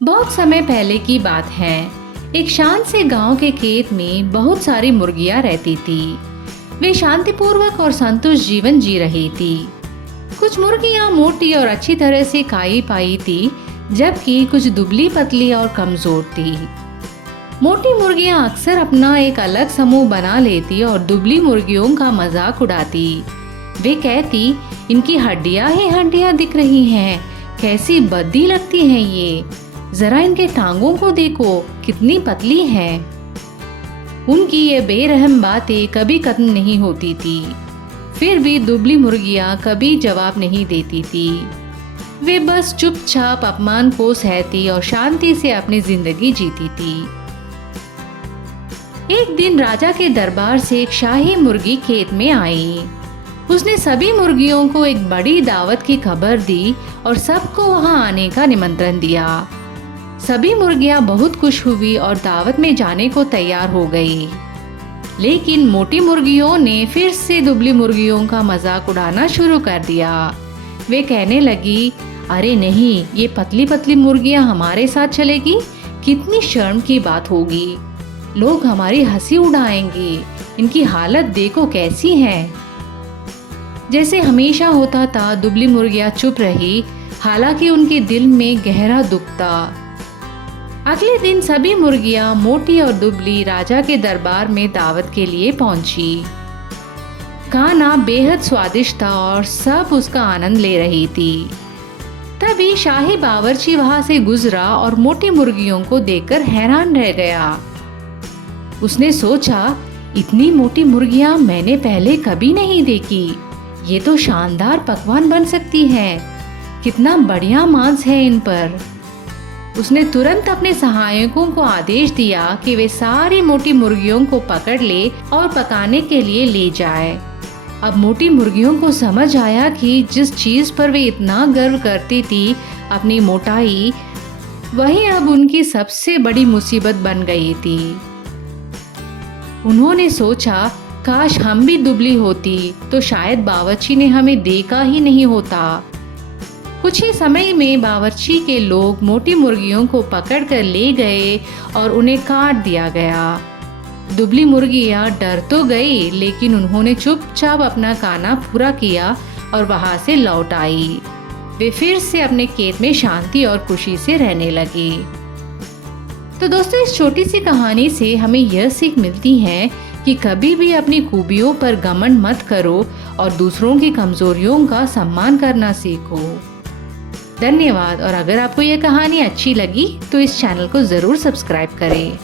बहुत समय पहले की बात है। एक शांत से गांव के खेत में बहुत सारी मुर्गियां रहती थी। वे शांतिपूर्वक और संतुष्ट जीवन जी रही थी। कुछ मुर्गियां मोटी और अच्छी तरह से खाई पाई थी, जबकि कुछ दुबली पतली और कमजोर थी। मोटी मुर्गियां अक्सर अपना एक अलग समूह बना लेती और दुबली मुर्गियों का मजाक उड़ाती। वे कहती, इनकी हड्डियां ही हड्डियां दिख रही हैं, कैसी भद्दी लगती हैं ये। जरा इनके टांगों को देखो, कितनी पतली हैं। उनकी ये बेरहम बातें कभी खत्म नहीं होती थी। फिर भी दुबली मुर्गियां कभी जवाब नहीं देती थी। वे बस चुपचाप अपमान को सहती और शांति से अपनी जिंदगी जीती थी। एक दिन राजा के दरबार से एक शाही मुर्गी खेत में आई। उसने सभी मुर्गियों को एक बड़ी दावत की खबर दी और सबको वहां आने का निमंत्रण दिया। सभी मुर्गियां बहुत खुश हुई और दावत में जाने को तैयार हो गई। लेकिन मोटी मुर्गियों ने फिर से दुबली मुर्गियों का मजाक उड़ाना शुरू कर दिया। वे कहने लगी, अरे नहीं, ये पतली पतली मुर्गियां हमारे साथ चलेगी, कितनी शर्म की बात होगी। लोग हमारी हंसी उड़ाएंगे, इनकी हालत देखो कैसी है। जैसे हमेशा होता था, दुबली मुर्गियां चुप रही, हालांकि उनके दिल में गहरा दुख था। अगले दिन सभी मुर्गियां मोटी और दुबली राजा के दरबार में दावत के लिए पहुंची। खाना बेहद स्वादिष्ट था और सब उसका आनंद ले रही थी। तभी शाही बावर्ची वहां से गुजरा और मोटी मुर्गियों को देखकर हैरान रह गया। उसने सोचा, इतनी मोटी मुर्गियां मैंने पहले कभी नहीं देखी। ये तो शानदार पकवान बन सकती हैं। कितना बढ़िया मांस है इन पर। उसने तुरंत अपने सहायकों को आदेश दिया कि वे सारी मोटी मुर्गियों को पकड़ ले और पकाने के लिए ले जाए। अब मोटी मुर्गियों को समझ आया कि जिस चीज पर वे इतना गर्व करती थी, अपनी मोटाई, वही अब उनकी सबसे बड़ी मुसीबत बन गई थी। उन्होंने सोचा, काश हम भी दुबली होती तो शायद बावर्ची ने हमें देखा ही नहीं होता। कुछ ही समय में बावर्ची के लोग मोटी मुर्गियों को पकड़कर ले गए और उन्हें काट दिया गया। दुबली मुर्गियां डर तो गई, लेकिन उन्होंने चुपचाप अपना खाना पूरा किया और वहां से लौट आई। वे फिर से अपने खेत में शांति और खुशी से रहने लगी। तो दोस्तों, इस छोटी सी कहानी से हमें यह सीख मिलती है कि कभी भी अपनी खूबियों पर घमंड मत करो और दूसरों की कमजोरियों का सम्मान करना सीखो। धन्यवाद। और अगर आपको यह कहानी अच्छी लगी तो इस चैनल को ज़रूर सब्सक्राइब करें।